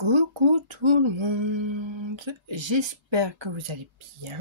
Coucou tout le monde, j'espère que vous allez bien.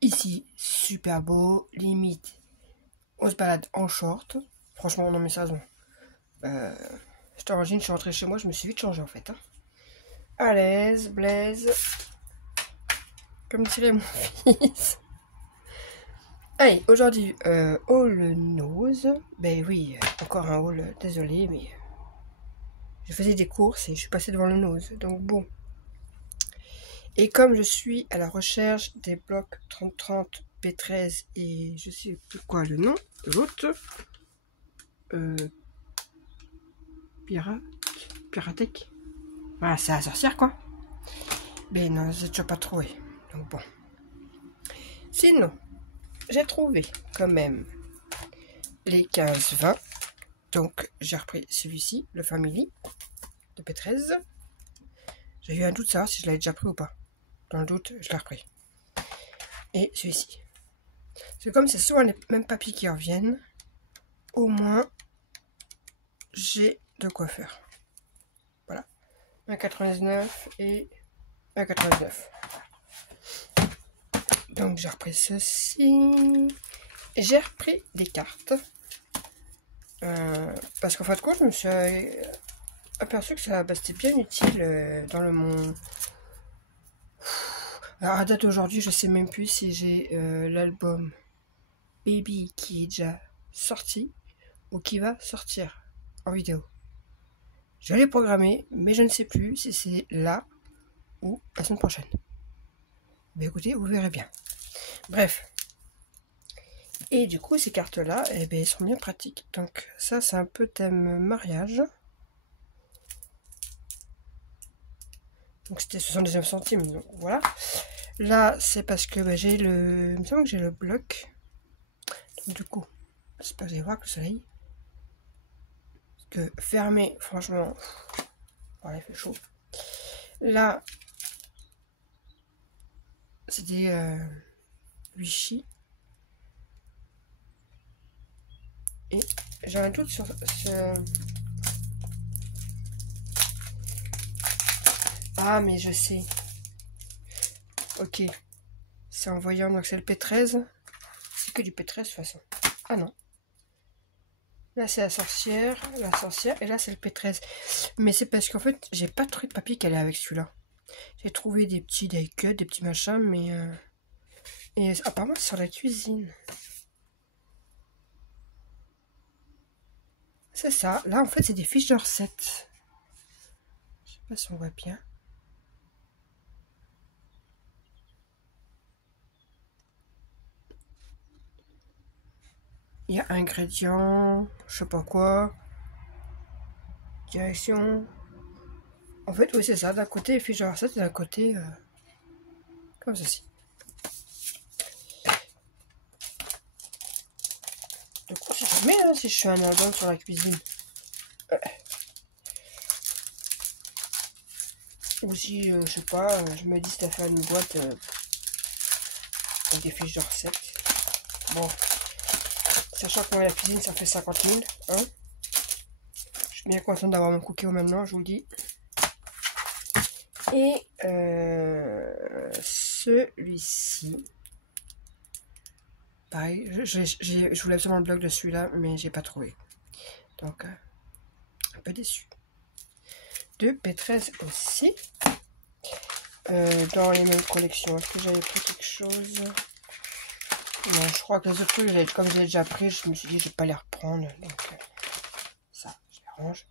Ici, super beau, limite, on se balade en short. Franchement, non mais sérieusement, j'étais en jean, je suis rentrée chez moi, je me suis vite changé en fait. À l'aise, blaze, comme dirait mon fils. Allez, aujourd'hui, haul nose. Ben oui, encore un haul, désolé, mais je faisais des courses et je suis passée devant le nose, donc bon. Et comme je suis à la recherche des blocs 3030 P13 et je sais plus quoi le nom de l'autre, Piratech. Voilà, c'est la sorcière quoi. Mais non, j'ai toujours pas trouvé. Donc bon. Sinon, j'ai trouvé quand même les 15-20. Donc j'ai repris celui-ci, le Family de P13. J'ai eu un doute de savoir si je l'avais déjà pris ou pas. Dans le doute, je l'ai repris. Et celui-ci. C'est comme c'est souvent les mêmes papiers qui reviennent. Au moins, j'ai de quoi faire. Voilà. 1,99 et 1,99. Donc j'ai repris ceci. J'ai repris des cartes. Parce qu'en fin de compte, je me suis aperçu que ça c'était bien utile dans le monde. Alors à date d'aujourd'hui, je sais même plus si j'ai l'album Baby qui est déjà sorti ou qui va sortir en vidéo. Je l'ai programmé, mais je ne sais plus si c'est là ou la semaine prochaine. Mais écoutez, vous verrez bien. Bref. Et du coup, ces cartes-là, eh bien, elles sont bien pratiques. Donc ça, c'est un peu thème mariage. Donc c'était 79 centimes. Donc voilà. Là, c'est parce que j'ai le... Il me semble que j'ai le bloc. Donc, du coup, j'espère que vous allez voir que le soleil. Parce que fermé, franchement, voilà, il fait chaud. Là, c'est des Vichy. Et j'ai un doute sur ce... Ah, mais je sais. Ok. C'est en voyant, donc c'est le P13. C'est que du P13 de toute façon. Ah non. Là, c'est la sorcière, et là, c'est le P13. Mais c'est parce qu'en fait, j'ai pas trouvé de papier qui allait avec celui-là. J'ai trouvé des petits die-cut, des petits machins, mais... Et apparemment, c'est sur la cuisine. C'est ça. Là, en fait, c'est des fiches de recettes. Je sais pas si on voit bien. Il y a ingrédients, je sais pas quoi. Direction. En fait, oui, c'est ça. D'un côté, fiches de recettes, et d'un côté, comme ceci. Du coup, c'est jamais hein, si je fais un album sur la cuisine. Ou si, je sais pas, je me dis si t'as fait une boîte avec des fiches de recettes. Bon, sachant que moi, la cuisine, ça fait 50 000. Hein. Je suis bien content d'avoir mon cookie maintenant, je vous le dis. Et celui-ci. Pareil, je voulais absolument le bloc de celui-là, mais j'ai pas trouvé. Donc, un peu déçu. De P13 aussi. Dans les mêmes collections. Est-ce que j'avais pris quelque chose? Non, je crois que les autres trucs, comme je les ai déjà pris, je me suis dit je vais pas les reprendre. Donc, ça, je les range.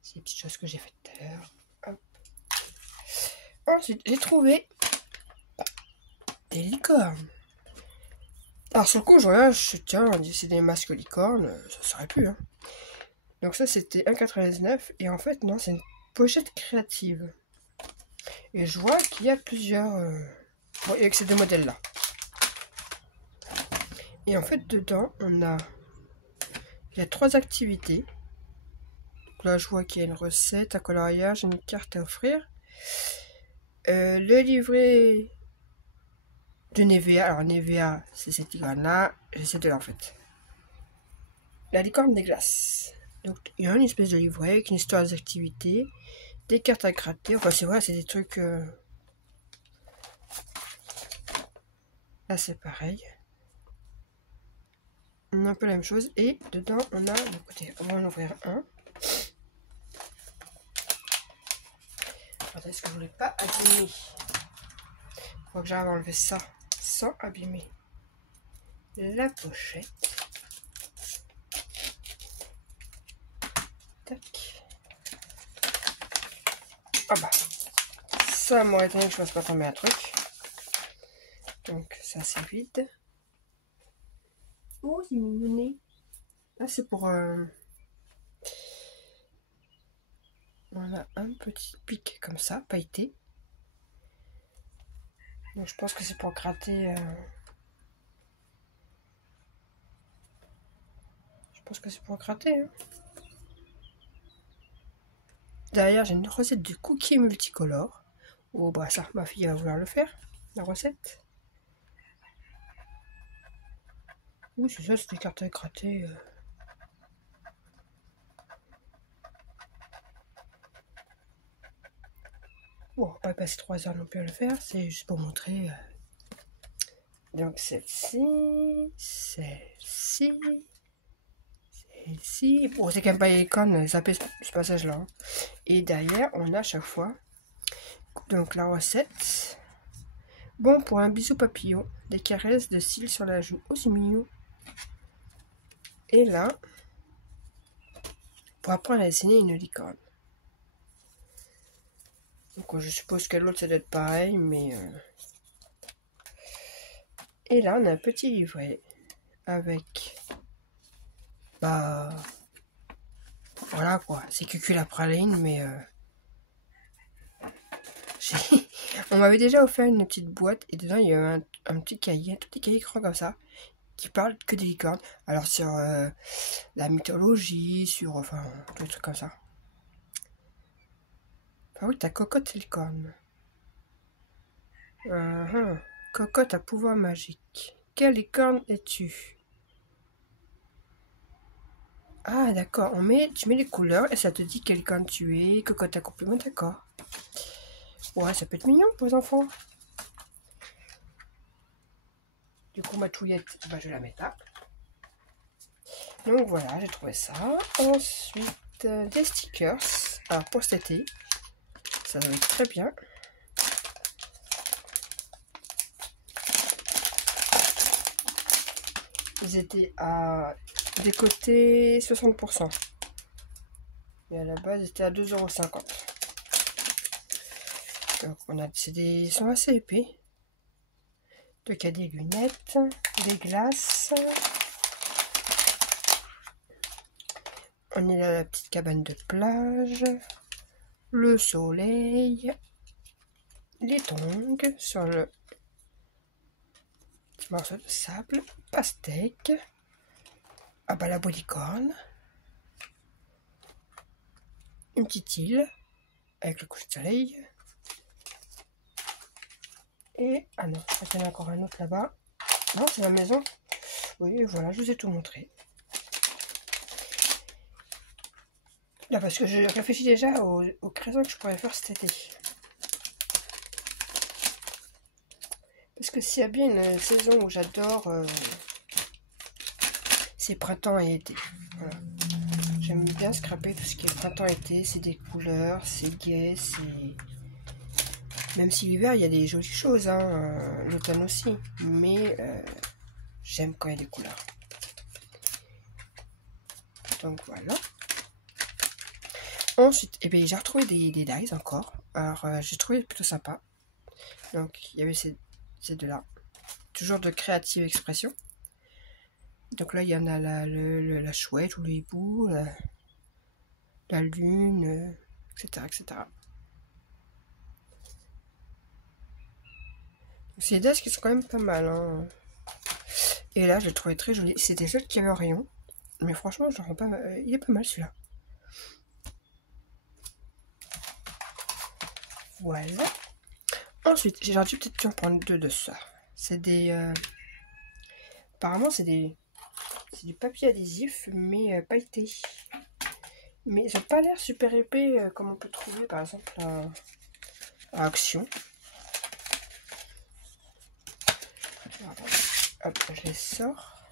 C'est des petites choses que j'ai faites tout à l'heure. Hop. Ensuite, j'ai trouvé des licornes. Alors, sur le coup, je regarde, je dis, tiens, c'est des masques licornes, ça serait plus. Hein. Donc, ça, c'était 1,99. Et en fait, non, c'est une pochette créative. Et je vois qu'il y a plusieurs... Bon, avec ces deux modèles-là. Et en fait, dedans, on a... Il y a 3 activités. Donc là, je vois qu'il y a une recette, un coloriage, une carte à offrir. Le livret de Nevea. Alors, Nevea, c'est cette licorne-là. J'essaie de en fait. La licorne des glaces. Donc, il y a une espèce de livret avec une histoire des activités. des cartes à gratter. Enfin, c'est vrai, c'est des trucs... Là, c'est pareil. On a un peu la même chose. Et dedans, on a... Écoutez, on va en ouvrir un. Attends, est-ce que je voulais pas abîmer? Faut que j'arrive à enlever ça sans abîmer la pochette. Tac. Ah bah, ça m'aurait étonné que je fasse pas tomber un truc. Donc ça c'est vide. Oh, c'est mignonné. Là c'est pour... On a un petit pic comme ça, pailleté. Donc je pense que c'est pour gratter... Je pense que c'est pour gratter. Hein. Derrière j'ai une recette de cookies multicolores. Oh bah ça, ma fille va vouloir le faire, la recette. Oui c'est ça, c'est des cartes à gratter. Bon, on va pas passer 3 heures non plus à le faire, c'est juste pour montrer. Donc celle-ci, celle-ci, celle-ci. Bon, c'est quand même pas les connes, ça pèse ce passage-là. Hein. Et derrière, on a à chaque fois donc la recette. Bon pour un bisou papillon, des caresses de cils sur la joue. Oh, c'est mignon. Et là, pour apprendre à dessiner une licorne. Donc je suppose que l'autre ça doit être pareil, mais... Et là, on a un petit livret avec... Bah... Voilà quoi, c'est cucul la praline, mais... On m'avait déjà offert une petite boîte et dedans il y a un petit cahier, un tout petit cahier grand comme ça, qui parle que des licornes. Alors sur la mythologie, sur... Enfin, tous les trucs comme ça. Ah oui, t'as Cocotte licorne. Cocotte à pouvoir magique. Quelle licorne es-tu? Ah d'accord, tu mets les couleurs et ça te dit quelle licorne tu es. Cocotte à complément, d'accord. Ouais, ça peut être mignon pour les enfants. Du coup, ma touillette, bah, je la mets là. Donc voilà, j'ai trouvé ça. Ensuite, des stickers. Alors pour cet été, ça va être très bien. Ils étaient à décoter 60%. Et à la base, ils étaient à 2,50 €. Donc on a ils sont assez épais. Donc il y a des lunettes, des glaces. On est là la petite cabane de plage, le soleil, les tongs sur le petit morceau de sable, pastèque, ah bah la bodycorn, une petite île avec le coucher de soleil. Et, ah non, il y en a encore un autre là-bas. Non, c'est la maison. Oui, voilà, je vous ai tout montré. Là, parce que je réfléchis déjà aux créations que je pourrais faire cet été. Parce que s'il y a bien une saison où j'adore, c'est printemps et été. Voilà. J'aime bien scraper tout ce qui est printemps-été. C'est des couleurs, c'est gai, c'est... Même si l'hiver, il y a des jolies choses, hein, l'automne aussi. Mais j'aime quand il y a des couleurs. Donc voilà. Ensuite, eh bien, j'ai retrouvé des dies encore. Alors, j'ai trouvé plutôt sympa. Donc, il y avait ces deux-là. Toujours de Creative Expression. Donc là, il y en a la chouette ou le hibou, la lune, etc., etc. C'est des dies qui sont quand même pas mal. Hein. Et là, je l'ai trouvé très joli. C'était celui qui avait un rayon. Mais franchement, je rends pas, il est pas mal celui-là. Voilà. Ensuite, j'ai dû peut-être en prendre deux de ça. C'est des... apparemment, c'est du papier adhésif, mais pailleté. Mais ils n'ont pas l'air super épais comme on peut trouver par exemple à Action. Hop, je les sors.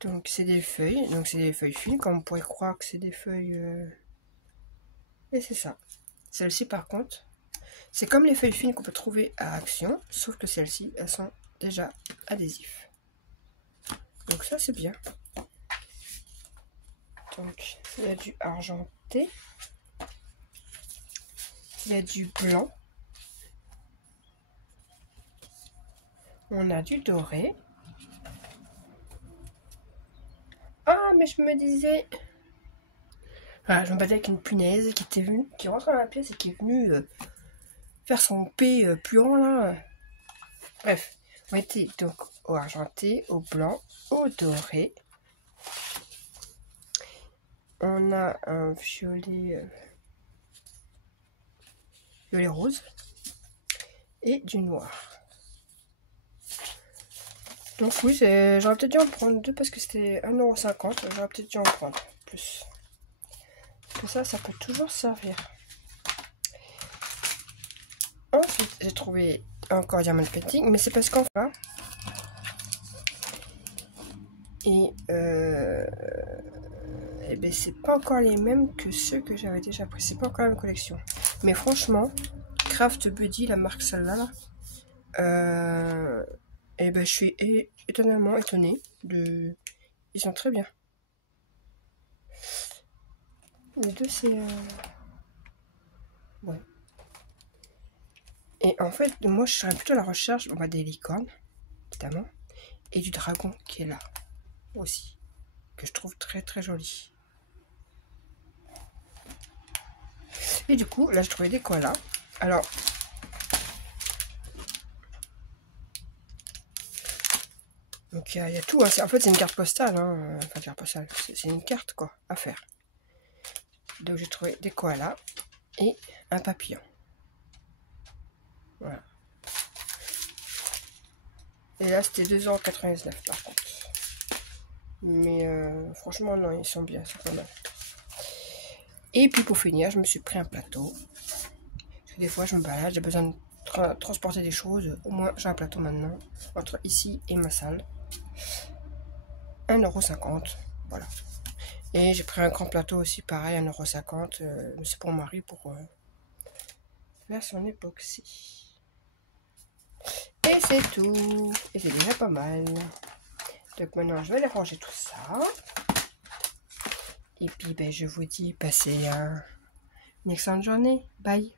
Donc c'est des feuilles, donc c'est des feuilles fines, comme on pourrait croire que c'est des feuilles... Et c'est ça. Celles-ci par contre, c'est comme les feuilles fines qu'on peut trouver à Action, sauf que celles-ci, elles sont déjà adhésives. Donc ça c'est bien. Donc il y a du argenté, il y a du blanc, on a du doré. Ah mais je me disais... Voilà, je me battais avec une punaise qui était venue, qui rentre dans la pièce et qui est venue faire son P puant là. Bref, on était donc au argenté, au blanc, au doré. On a un violet, violet rose et du noir. Donc oui, j'aurais peut-être dû en prendre deux parce que c'était 1,50 €. J'aurais peut-être dû en prendre plus. Tout ça, ça peut toujours servir. Ensuite, j'ai trouvé encore Diamond Painting, mais c'est parce qu'en fait... Et ben c'est pas encore les mêmes que ceux que j'avais déjà pris. C'est pas encore la même collection. Mais franchement, Craft Buddy, la marque celle-là, et ben je suis étonnamment étonnée de... Ils sont très bien. Les deux c'est... Ouais. Et en fait, moi je serais plutôt à la recherche des licornes, évidemment, et du dragon qui est là aussi, que je trouve très très joli. Et du coup, là, je trouvais des koalas. Alors, donc il y a tout. Hein. En fait, c'est une carte postale. Hein. Enfin, carte postale, c'est une carte, quoi, à faire. Donc, j'ai trouvé des koalas et un papillon. Voilà. Et là, c'était 2,99 € par contre. Mais franchement, non, ils sont bien, c'est pas mal. Et puis, pour finir, je me suis pris un plateau. Parce que des fois, je me balade, j'ai besoin de transporter des choses. Au moins, j'ai un plateau maintenant, entre ici et ma salle. 1,50 €. Voilà. Et j'ai pris un grand plateau aussi, pareil, 1,50 €. C'est pour Marie pour faire son époxy. Et c'est tout. Et c'est déjà pas mal. Donc maintenant, je vais aller ranger tout ça. Et puis, ben, je vous dis, passez une excellente journée. Bye.